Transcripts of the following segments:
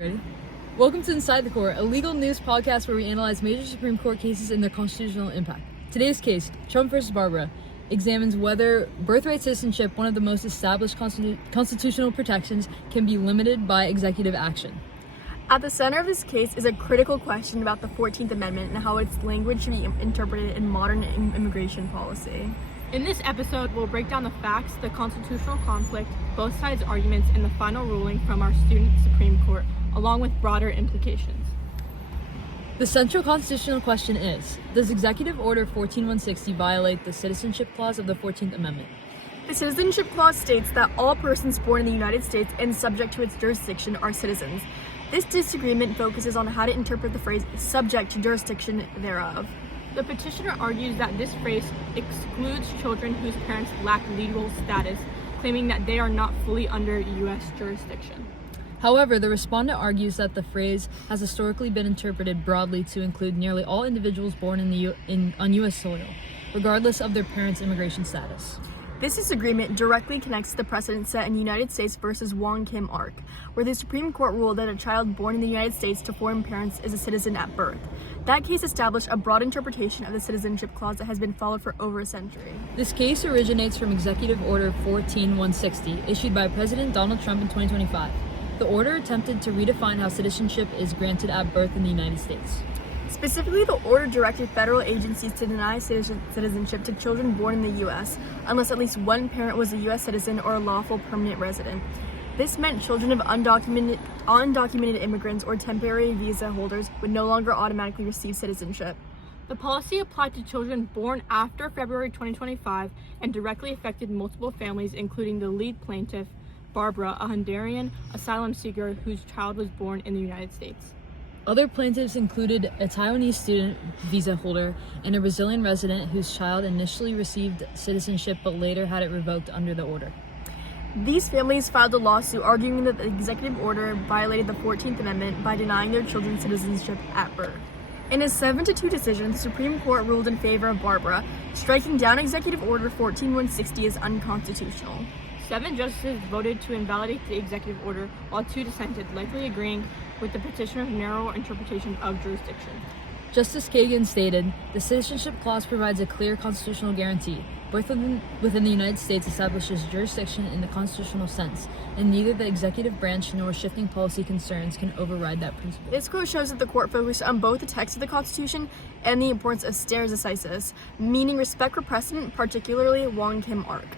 Ready? Welcome to Inside the Court, a legal news podcast where we analyze major Supreme Court cases and their constitutional impact. Today's case, Trump v. Barbara, examines whether birthright citizenship, one of the most established constitutional protections, can be limited by executive action. At the center of this case is a critical question about the 14th Amendment and how its language should be interpreted in modern immigration policy. In this episode, we'll break down the facts, the constitutional conflict, both sides' arguments, and the final ruling from our student Supreme Court, along with broader implications. The central constitutional question is, does Executive Order 14160 violate the Citizenship Clause of the 14th Amendment? The Citizenship Clause states that all persons born in the United States and subject to its jurisdiction are citizens. This disagreement focuses on how to interpret the phrase subject to jurisdiction thereof. The petitioner argues that this phrase excludes children whose parents lack legal status, claiming that they are not fully under U.S. jurisdiction. However, the respondent argues that the phrase has historically been interpreted broadly to include nearly all individuals born on U.S. soil, regardless of their parents' immigration status. This disagreement directly connects to the precedent set in United States v. Wong Kim Ark, where the Supreme Court ruled that a child born in the United States to foreign parents is a citizen at birth. That case established a broad interpretation of the Citizenship Clause that has been followed for over a century. This case originates from Executive Order 14160, issued by President Donald Trump in 2025. The order attempted to redefine how citizenship is granted at birth in the United States. Specifically, the order directed federal agencies to deny citizenship to children born in the U.S. unless at least one parent was a U.S. citizen or a lawful permanent resident. This meant children of undocumented immigrants or temporary visa holders would no longer automatically receive citizenship. The policy applied to children born after February 2025 and directly affected multiple families, including the lead plaintiff, Barbara, a Honduran asylum seeker whose child was born in the United States. Other plaintiffs included a Taiwanese student visa holder and a Brazilian resident whose child initially received citizenship but later had it revoked under the order. These families filed a lawsuit arguing that the executive order violated the 14th Amendment by denying their children citizenship at birth. In a 7-2 decision, the Supreme Court ruled in favor of Barbara, striking down Executive Order 14160 as unconstitutional. 7 justices voted to invalidate the executive order, while 2 dissented, likely agreeing with the petitioner's narrow interpretation of jurisdiction. Justice Kagan stated, "The Citizenship Clause provides a clear constitutional guarantee. Birth within the United States establishes jurisdiction in the constitutional sense, and neither the executive branch nor shifting policy concerns can override that principle." This quote shows that the court focused on both the text of the Constitution and the importance of stare decisis, meaning respect for precedent, particularly Wong Kim Ark.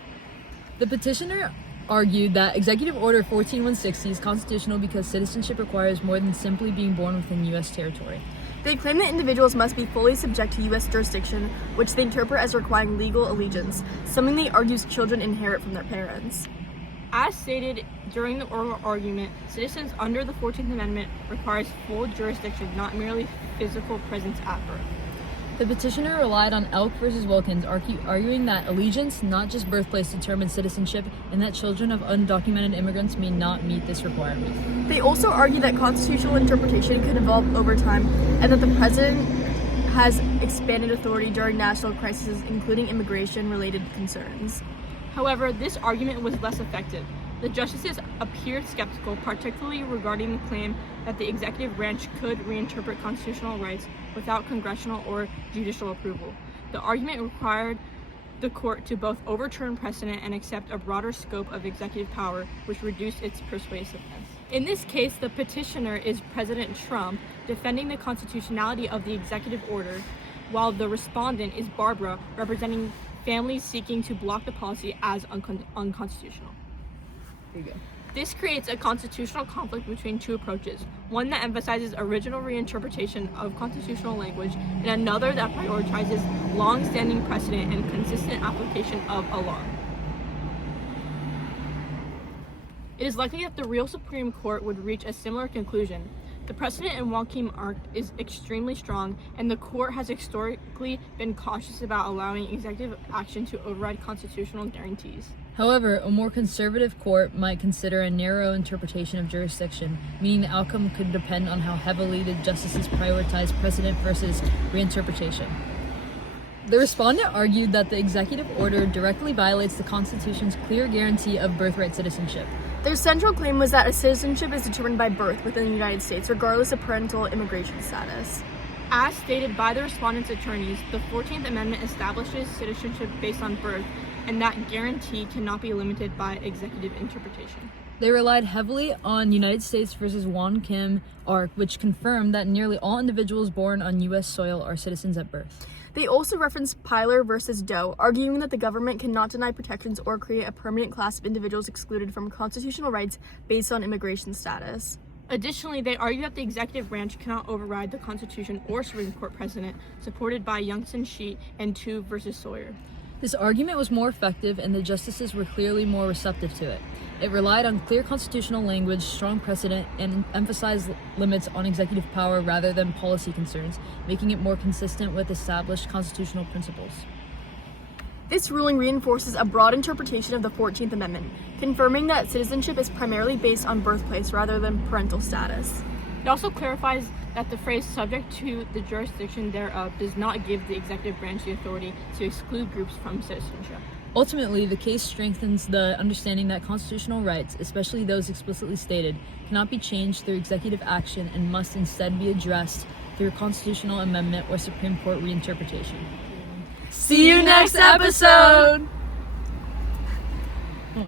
The petitioner argued that Executive Order 14160 is constitutional because citizenship requires more than simply being born within U.S. territory. They claim that individuals must be fully subject to U.S. jurisdiction, which they interpret as requiring legal allegiance, something they argue children inherit from their parents. As stated during the oral argument, citizens under the 14th Amendment requires full jurisdiction, not merely physical presence at birth. The petitioner relied on Elk v. Wilkins, arguing that allegiance, not just birthplace, determines citizenship, and that children of undocumented immigrants may not meet this requirement. They also argue that constitutional interpretation could evolve over time, and that the president has expanded authority during national crises, including immigration-related concerns. However, this argument was less effective. The justices appeared skeptical, particularly regarding the claim that the executive branch could reinterpret constitutional rights without congressional or judicial approval. The argument required the court to both overturn precedent and accept a broader scope of executive power, which reduced its persuasiveness. In this case, the petitioner is President Trump, defending the constitutionality of the executive order, while the respondent is Barbara, representing families seeking to block the policy as unconstitutional. There you go. This creates a constitutional conflict between two approaches, one that emphasizes original reinterpretation of constitutional language and another that prioritizes long-standing precedent and consistent application of a law. It is likely that the real Supreme Court would reach a similar conclusion. The precedent in Wong Kim Ark is extremely strong, and the court has historically been cautious about allowing executive action to override constitutional guarantees. However, a more conservative court might consider a narrow interpretation of jurisdiction, meaning the outcome could depend on how heavily the justices prioritize precedent versus reinterpretation. The respondent argued that the executive order directly violates the Constitution's clear guarantee of birthright citizenship. Their central claim was that a citizenship is determined by birth within the United States, regardless of parental immigration status. As stated by the respondents' attorneys, the 14th Amendment establishes citizenship based on birth, and that guarantee cannot be limited by executive interpretation. They relied heavily on United States versus Won Kim Ark, which confirmed that nearly all individuals born on U.S. soil are citizens at birth. They also referenced Pyler versus Doe, arguing that the government cannot deny protections or create a permanent class of individuals excluded from constitutional rights based on immigration status. Additionally, they argue that the executive branch cannot override the Constitution or Supreme Court precedent, supported by Youngson Sheet and Tu versus Sawyer. This argument was more effective, and the justices were clearly more receptive to it. It relied on clear constitutional language, strong precedent, and emphasized limits on executive power rather than policy concerns, making it more consistent with established constitutional principles. This ruling reinforces a broad interpretation of the 14th Amendment, confirming that citizenship is primarily based on birthplace rather than parental status. It also clarifies that the phrase subject to the jurisdiction thereof does not give the executive branch the authority to exclude groups from citizenship. Ultimately, the case strengthens the understanding that constitutional rights, especially those explicitly stated, cannot be changed through executive action and must instead be addressed through constitutional amendment or Supreme Court reinterpretation. See you next episode!